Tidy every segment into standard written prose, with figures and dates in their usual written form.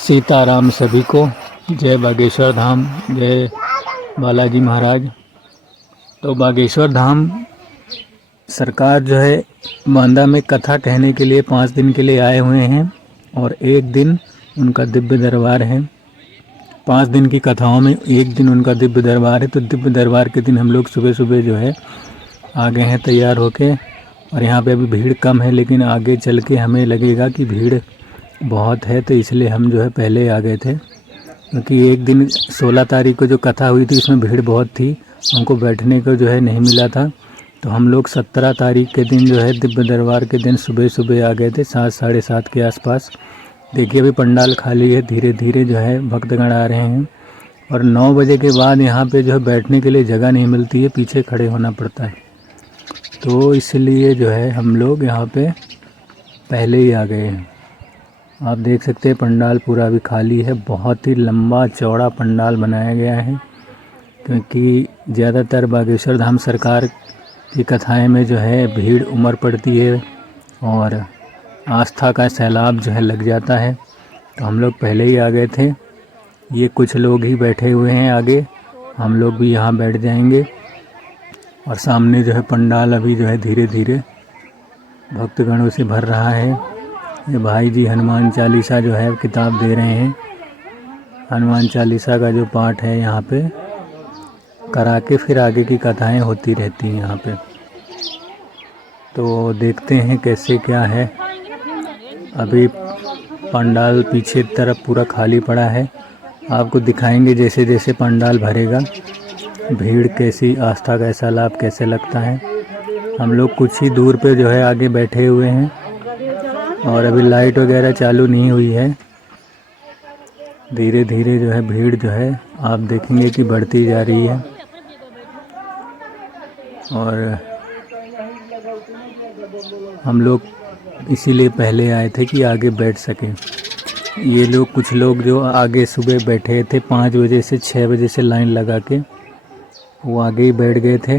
सीताराम सभी को। जय बागेश्वर धाम, जय बालाजी महाराज। तो बागेश्वर धाम सरकार जो है बांदा में कथा कहने के लिए 5 दिन के लिए आए हुए हैं और एक दिन उनका दिव्य दरबार है। 5 दिन की कथाओं में एक दिन उनका दिव्य दरबार है। तो दिव्य दरबार के दिन हम लोग सुबह सुबह जो है आ गए हैं तैयार होके। और यहाँ पे अभी भीड़ कम है, लेकिन आगे चल के हमें लगेगा कि भीड़ बहुत है, तो इसलिए हम जो है पहले आ गए थे। क्योंकि एक दिन 16 तारीख को जो कथा हुई थी उसमें भीड़ बहुत थी, हमको बैठने को जो है नहीं मिला था। तो हम लोग 17 तारीख के दिन जो है दिव्य दरबार के दिन सुबह सुबह आ गए थे, 7 साढ़े 7 के आसपास। देखिए अभी पंडाल खाली है, धीरे धीरे जो है भक्तगण आ रहे हैं। और 9 बजे के बाद यहाँ पे जो है बैठने के लिए जगह नहीं मिलती है, पीछे खड़े होना पड़ता है। तो इसलिए जो है हम लोग यहाँ पे पहले ही आ गए हैं। आप देख सकते हैं पंडाल पूरा भी खाली है। बहुत ही लंबा चौड़ा पंडाल बनाया गया है, क्योंकि ज़्यादातर बागेश्वर धाम सरकार की कथाएं में जो है भीड़ उमड़ पड़ती है और आस्था का सैलाब जो है लग जाता है। तो हम लोग पहले ही आ गए थे। ये कुछ लोग ही बैठे हुए हैं आगे, हम लोग भी यहाँ बैठ जाएंगे। और सामने जो है पंडाल अभी जो है धीरे धीरे भक्तगणों से भर रहा है। ये भाई जी हनुमान चालीसा जो है किताब दे रहे हैं। हनुमान चालीसा का जो पाठ है यहाँ पे करा के फिर आगे की कथाएं होती रहती हैं यहाँ पे। तो देखते हैं कैसे क्या है। अभी पंडाल पीछे तरफ पूरा खाली पड़ा है। आपको दिखाएंगे जैसे जैसे पंडाल भरेगा भीड़ कैसी, आस्था का सैलाब कैसे लगता है। हम लोग कुछ ही दूर पे जो है आगे बैठे हुए हैं और अभी लाइट वगैरह चालू नहीं हुई है। धीरे धीरे जो है भीड़ जो है आप देखेंगे कि बढ़ती जा रही है। और हम लोग इसीलिए पहले आए थे कि आगे बैठ सकें। ये लोग कुछ लोग जो आगे सुबह बैठे थे 5 बजे से 6 बजे से लाइन लगा के, वो आगे ही बैठ गए थे।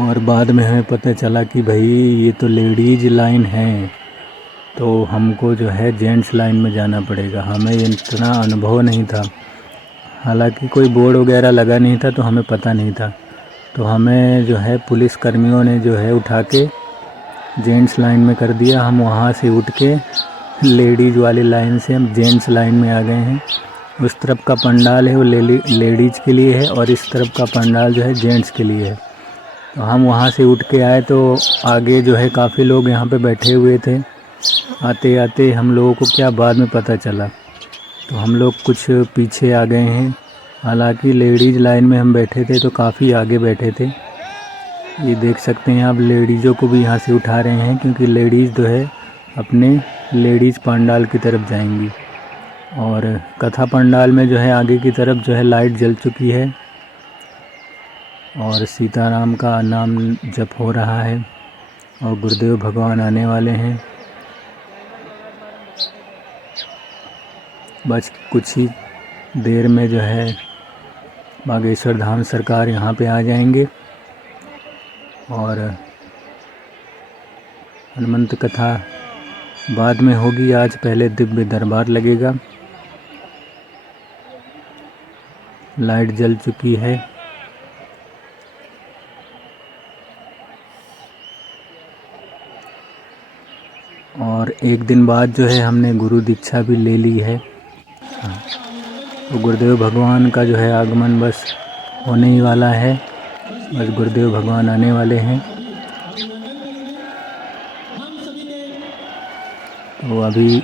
और बाद में हमें पता चला कि भाई ये तो लेडीज लाइन है, तो हमको जो है जेंट्स लाइन में जाना पड़ेगा। हमें इतना अनुभव नहीं था, हालांकि कोई बोर्ड वगैरह लगा नहीं था तो हमें पता नहीं था। तो हमें जो है पुलिस कर्मियों ने जो है उठा के जेंट्स लाइन में कर दिया। हम वहाँ से उठ के लेडीज़ वाली लाइन से हम जेंट्स लाइन में आ गए हैं। उस तरफ का पंडाल है वो लेडीज़ के लिए है और इस तरफ का पंडाल जो है जेंट्स के लिए है। तो हम वहाँ से उठ के आए तो आगे जो है काफ़ी लोग यहाँ पे बैठे हुए थे। आते आते हम लोगों को क्या बाद में पता चला, तो हम लोग कुछ पीछे आ गए हैं। हालांकि लेडीज़ लाइन में हम बैठे थे तो काफ़ी आगे बैठे थे। ये देख सकते हैं आप, लेडीज़ों को भी यहाँ से उठा रहे हैं, क्योंकि लेडीज़ जो है अपने लेडीज़ पंडाल की तरफ जाएंगी। और कथा पंडाल में जो है आगे की तरफ जो है लाइट जल चुकी है और सीताराम का नाम जप हो रहा है और गुरुदेव भगवान आने वाले हैं। बस कुछ ही देर में जो है बागेश्वर धाम सरकार यहाँ पे आ जाएंगे और हनुमंत कथा बाद में होगी। आज पहले दिव्य दरबार लगेगा। लाइट जल चुकी है। और एक दिन बाद जो है हमने गुरु दीक्षा भी ले ली है। तो गुरुदेव भगवान का जो है आगमन बस होने ही वाला है। बस गुरुदेव भगवान आने वाले हैं। तो अभी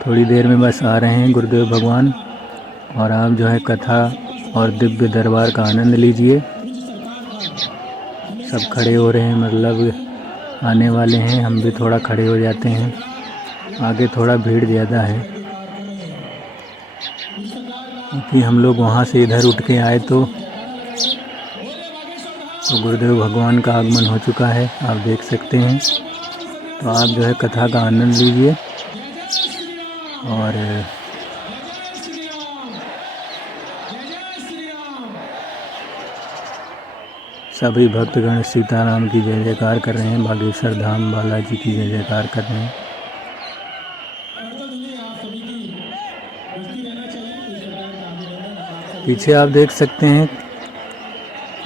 थोड़ी देर में बस आ रहे हैं गुरुदेव भगवान। और आप जो है कथा और दिव्य दरबार का आनंद लीजिए। सब खड़े हो रहे हैं, मतलब आने वाले हैं। हम भी थोड़ा खड़े हो जाते हैं, आगे थोड़ा भीड़ ज़्यादा है, क्योंकि हम लोग वहाँ से इधर उठ के आए तो गुरुदेव भगवान का आगमन हो चुका है, आप देख सकते हैं। तो आप जो है कथा का आनंद लीजिए और सभी भक्तगण सीताराम की जय जयकार कर रहे हैं, बागेश्वर धाम बालाजी की जय जयकार कर रहे हैं। पीछे आप देख सकते हैं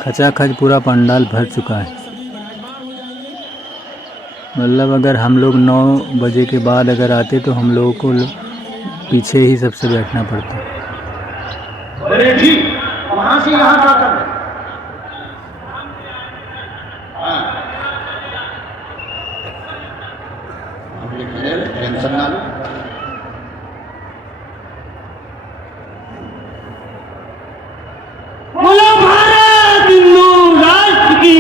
खचाखच पूरा पंडाल भर चुका है। मतलब अगर हम लोग 9 बजे के बाद अगर आते तो हम लोगों को पीछे ही सबसे बैठना पड़ता। अरे जी वहां से यहाँ क्या कर रहे? टेंशन ना लो। बोलो भारत हिंदू राष्ट्र की,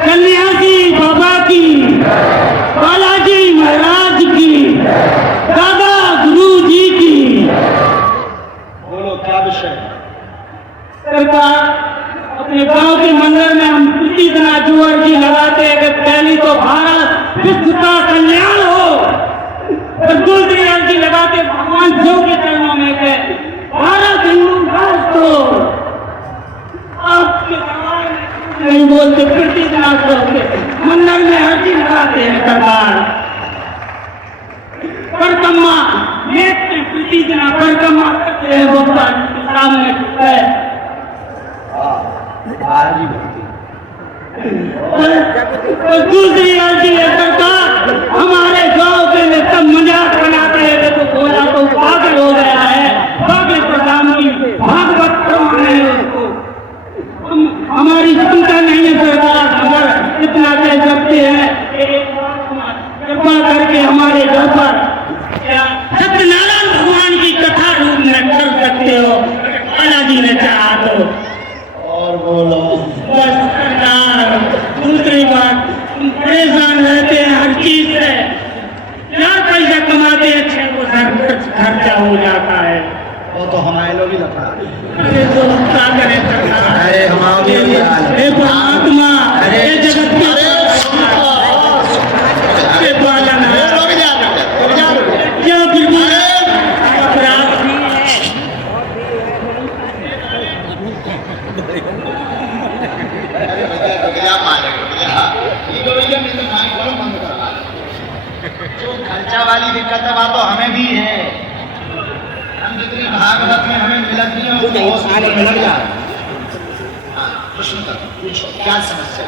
कन्यासी बाबा की, बालाजी महाराज की, दादा गुरु जी की। बोलो क्या विषय? सरकार अपने गांव के मंदिर में हम इसी तरह जो अर्जी लगाते हैं कि पहली तो भारत विश्व का कल्याण हो, और दूसरी अर्जी लगाते भगवान शिव के चरणों में के भारत हिंदू राष्ट्र हो। आपके सवाल नहीं बोलते, प्रतिज्ञा करते, मंदिर में अर्जी लगाते हैं सरकार। परिक्रमा नेत्र प्रतिज्ञा परिक्रमा करते हैं भगवान के सामने है। और दूसरी अर्जी है सरकार, हमारे गांव के लिए सब मजाक बनाते हैं तो बोला तो पागल हो गया है, पागल प्रधान की भागवत प्रमाण है उसको। हमारी चिंता नहीं है सरकार, मगर इतना कह सकते हैं कृपा करके हमारे घर पर सत्यनारायण भगवान की कथा रूप में कर सकते हो, बालाजी ने चाहा तो। और बोलो बस सरकार। दूसरी बात, परेशान रहते हैं हर चीज से, क्या पैसा कमाते हैं 6 को खर्चा हो जाता है। वो तो हमारे लोग ही लगता है। अरे तो क्या करें सरकार? अरे हमारे परमात्मा जगत के पालन है क्या बिल्कुल अपराध भी है। जो खर्चा वाली दिक्कत है वह तो हमें भी है। हम जितनी भागवत में हमें मिलत नहीं है पूछो क्या समस्या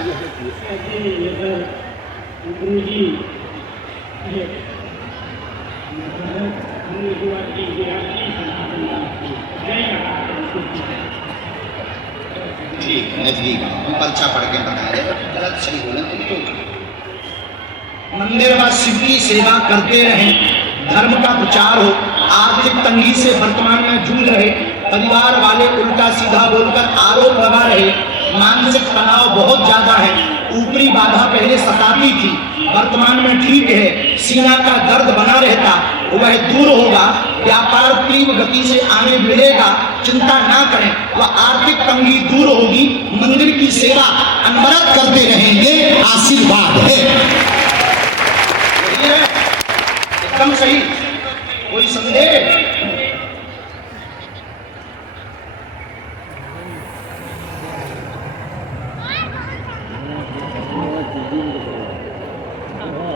ठीक नजदीक हम पर्चा पढ़ के बताए गलत सही बोले तुम तो। मंदिर व शिव की सेवा करते रहें, धर्म का प्रचार हो, आर्थिक तंगी से वर्तमान में जूझ रहे परिवार वाले उल्टा सीधा बोलकर आरोप लगा रहे, मानसिक तनाव बहुत ज्यादा है, ऊपरी बाधा पहले सताती थी वर्तमान में ठीक है, सीना का दर्द बना रहता वह दूर होगा, व्यापार तीव्र गति से आगे बढ़ेगा, चिंता ना करें, वह आर्थिक तंगी दूर होगी, मंदिर की सेवा अनवरत करते रहेंगे, आशीर्वाद है। एकदम सही, कोई संदेह?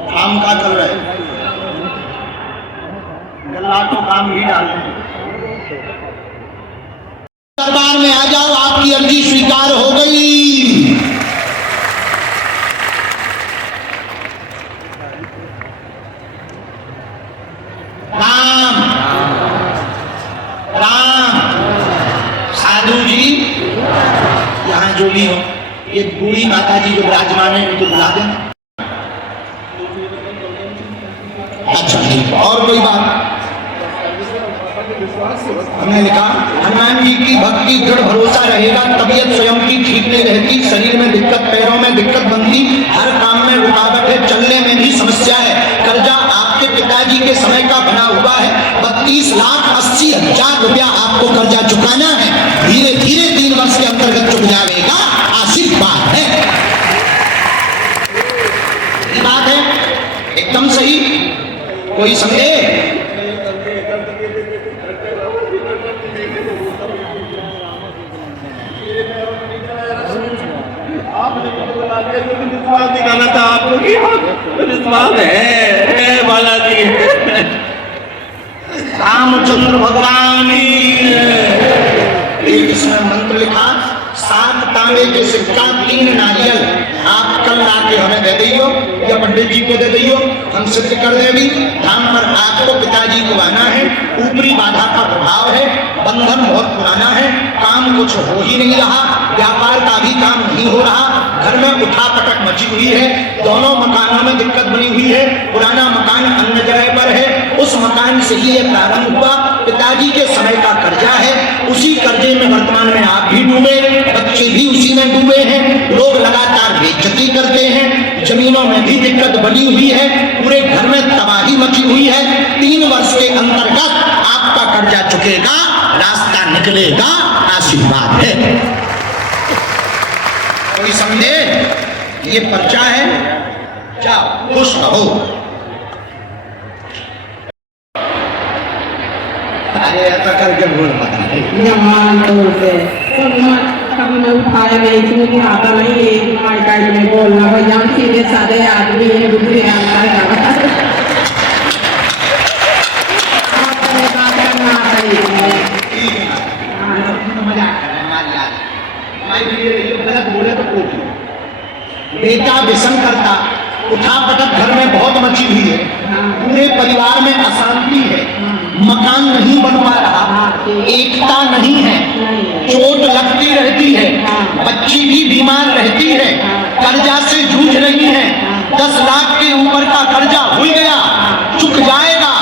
काम का चल रहा है, गल्ला तो काम ही डाल रहे हैं। दरबार में आ जाओ, आपकी अर्जी स्वीकार हो गई। राम राम साधु जी यहाँ जो भी हो, ये बूढ़ी माता जी जो विराजमान है उनको बुला देना। अच्छा ठीक, और कोई बात? हमने लिखा हनुमान जी की भक्ति दृढ़ भरोसा रहेगा, तबीयत स्वयं की ठीक नहीं रहती, शरीर में दिक्कत, पैरों में दिक्कत बनती, हर काम में रुकावट है, चलने में भी समस्या है, कर्जा आपके पिताजी के समय का बना हुआ है, 32,80,000 रुपया आपको कर्जा चुकाना है, धीरे धीरे 3 वर्ष के अंतर्गत चुक जाएगा, आशीर्वाद है। ये बात है एकदम सही, कोई संदेह? विश्वास है बालाजी। रामचंद्र भगवान की एक इसमें मंत्र लिखा, 7 तांबे के सिक्का 3 नारियल आप कल लाके हमें दे दियो या पंडित जी को दे दियो, हम सिद्ध कर देंगे। धाम पर आपको पिताजी को आना है। ऊपरी बाधा का प्रभाव है, बंधन बहुत पुराना है, काम कुछ हो ही नहीं रहा, व्यापार का भी काम नहीं हो रहा, घर में उठापटक मची हुई है, दोनों मकानों में दिक्कत बनी हुई है, पुराना मकान अन्य जगह पर है, उस मकान से ही ये प्रारंभ हुआ। पिताजी के समय का कर्जा है, उसी कर्जे में वर्तमान में आप भी डूबे, बच्चे भी उसी में डूबे हैं, लोग लगातार बेइज्जती करते हैं, जमीनों में भी दिक्कत बनी हुई है, पूरे घर में तबाही मची हुई है। 3 वर्ष के अंतर्गत आपका कर्जा चुकेगा, रास्ता निकलेगा, आशीर्वाद है। कोई संदेह? ये पर्चा है, जाओ खुश रहो। अरे ऐसा करके बोल जमान तौर पे कभी मैं उठाया नहीं, इसमें भी आता नहीं, एक मायका में बोलना भाई, हम सीधे साधे आदमी है, दूसरे आता है बात करना आता है। गलत बोले तो कोटी बेटा व्यसन करता, उठापटक घर में बहुत मची हुई है, पूरे परिवार में अशांति है, मकान नहीं बन पा रहा, एकता नहीं है, चोट लगती रहती है, बच्ची भी बीमार रहती है, कर्जा से जूझ रही है, 10 लाख के ऊपर का कर्जा हो गया, चुक जाएगा,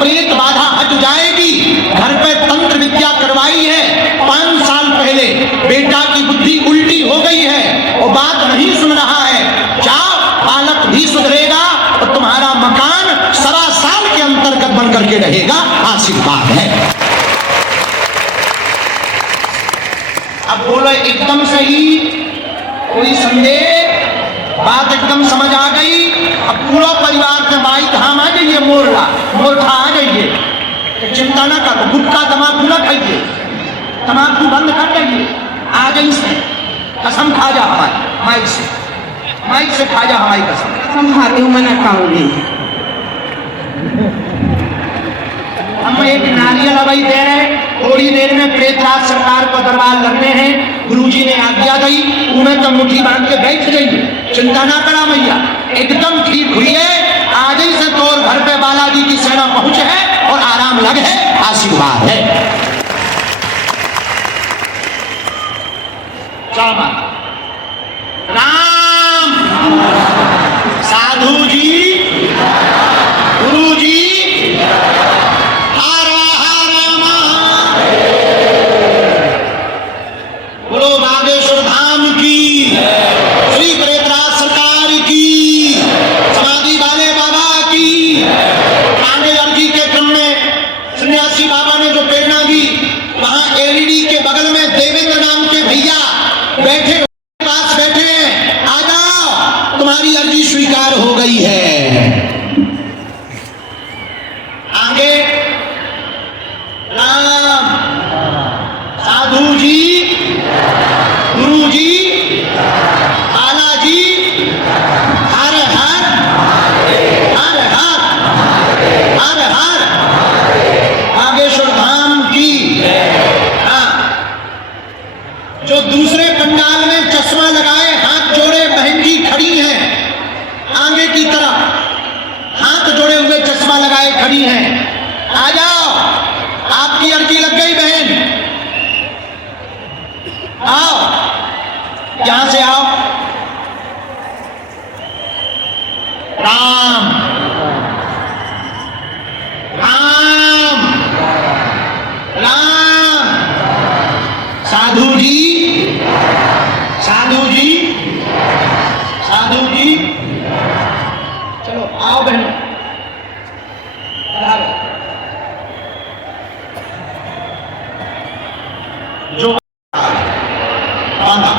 प्रेत बाधा हट जाएगी, घर पे तंत्र विद्या करवाई है, 5 साल पहले बेटा की बुद्धि उल्टी हो गई है और बात नहीं सुन रहा है, जाओ बालक भी सुधरेगा और तुम्हारा मकान 7 साल के अंतर्गत बन करके रहेगा, आशीर्वाद है। अब बोलो एकदम सही, कोई संदेह? बात एकदम समझ आ गई? अब पूरा परिवार के भाई धाम आ जाइए, मोरठा आ जाइए, चिंता ना करो, गुटखा तमाकू ना खाइए, तमाकू बंद कर देंगे, आ गई से कसम खा जा हमारी, माइक से खा जा हमारी कसम। हम खाती हूँ, मैंने खाऊंगी। हम एक नारियल अवई दे रहे हैं, थोड़ी देर में प्रेतराज सरकार को दरबार लगने हैं, गुरुजी ने आज्ञा दी, उन्हें तो मुट्ठी बांध के बैठ जाइए, चिंता ना करा मैया, एकदम ठीक हुई है, आज ही से तोर घर पे बालाजी की सेना पहुंच है और आराम लग है, आशीर्वाद है। राम साधु जी, गुरु जी, बोलो बागेश्वर धाम की, श्री प्रेतराज सरकार की, समाधि वाले बाबा की। आने अर्जी के क्रम में सन्यासी बाबा ने जो प्रेरणा दी, वहां एलईडी के बगल में देवेंद्र नाम के भैया बैठे, पास बैठे हैं, आ जाओ, तुम्हारी अर्जी स्वीकार हो गई है। आगे राम साधु जी, गुरु जी, बालाजी, हर हर हर हर हर हर बागेश्वर धाम की। हाँ, जो दूसरे पंडाल में चश्मा लगाए हाथ जोड़े बहन जी खड़ी हैं, आगे की तरफ हाथ जोड़े हुए चश्मा लगाए खड़ी हैं, आ जाओ, आपकी अर्जी लग गई बहन, आओ, यहां से आओ। राम राम राम साधु जी, साधु जी, साधु जी, चलो आओ बहन, जो बांधा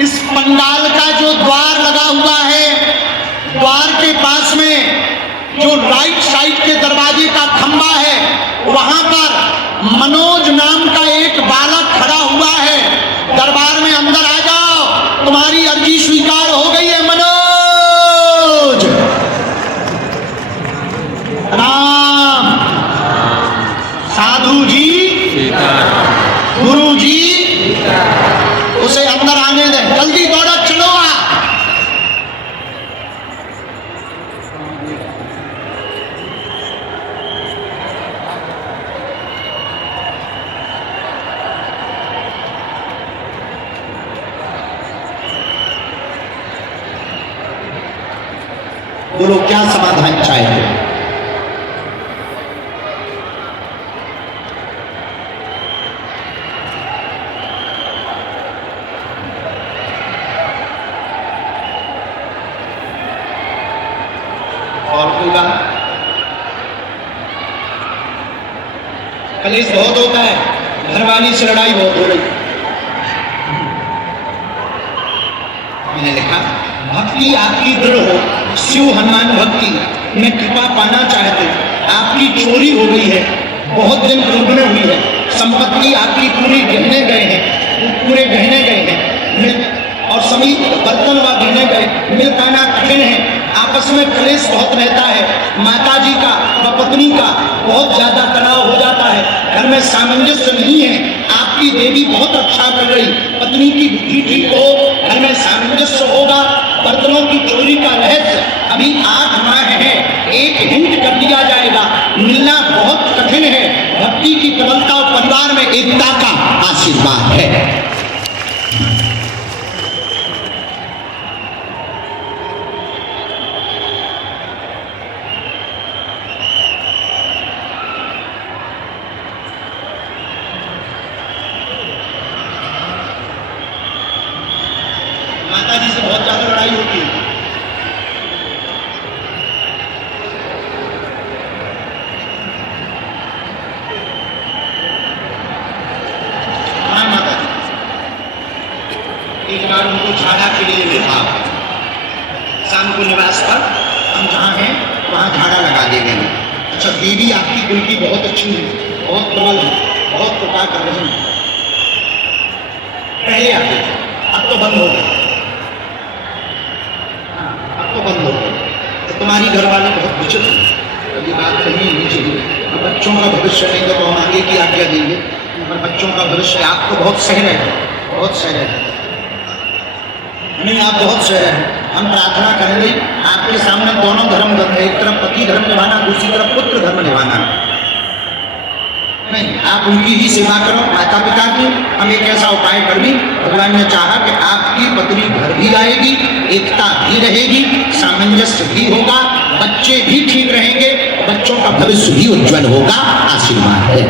इस पंडाल का जो द्वार लगा हुआ वहां पर मनोज नाम का एक बालक खड़ा हुआ है। दरबार में अंदर आ जाओ, तुम्हारी अर्जी स्वीकार हो गई है मनोज। राम साधु जी, गुरु जी, उसे अंदर आने दे, जल्दी दौड़ा चलो आ। बोलो क्या समाधान चाहते हो? और होगा कलेश बहुत होता है, घरवाली से लड़ाई बहुत हो रही। मैंने लिखा भक्ति आपकी दृढ़ हो, शिव हनुमान भक्ति में कृपा पाना चाहते, आपकी चोरी हो गई है, बहुत दिन पूर्व में हुई है, संपत्ति आपकी पूरी गहने गए हैं, पूरे गहने गए हैं, और सभी बर्तन व गहने गए, मिल पाना कठिन है, आपस में क्लेश बहुत रहता है, माता जी का व पत्नी का बहुत ज्यादा तनाव हो जाता है, घर में सामंजस्य नहीं है, आपकी देवी बहुत अच्छा कर रही, पत्नी की बुद्धि ठीक हो, घर में सामंजस्य होगा, बर्तनों की चोरी का रहस्य अभी 8 माह है, एक हिंट कर दिया जाएगा, मिलना बहुत कठिन है, भक्ति की प्रबलता और परिवार में एकता का आशीर्वाद है। माता जी से बहुत ज्यादा लड़ाई होती है। हाँ माता जी, एक बार उनको झाड़ा के लिए देखा, शाम को निवास पर हम जहाँ हैं वहाँ झाड़ा लगा देंगे। अच्छा, देवी आपकी कुल की बहुत अच्छी है, बहुत प्रबल है, बहुत कृपा कर रही है। पहले आते थे, अब तो बंद हो गए, तो बंद हो गए। तो तुम्हारी घरवाली बहुत विचित्र है, अभी बात करनी नहीं चाहिए। अब बच्चों का भविष्य नहीं तो हम आगे की आज्ञा देंगे, पर बच्चों का भविष्य आपको बहुत सह रहे हैं, बहुत सह रहे हैं, नहीं आप बहुत सह रहे हैं। हम प्रार्थना करेंगे आपके सामने दोनों धर्म, एक तरफ पति धर्म निभाना, दूसरी तरफ पुत्र धर्म निभाना। नहीं, आप उनकी ही सेवा करो, माता पिता की। हम एक ऐसा उपाय कर दी, भगवान ने चाहा कि आपकी पत्नी घर भी आएगी, एकता भी रहेगी, सामंजस्य भी होगा, बच्चे भी ठीक रहेंगे, बच्चों का भविष्य भी उज्जवल होगा। आशीर्वाद है।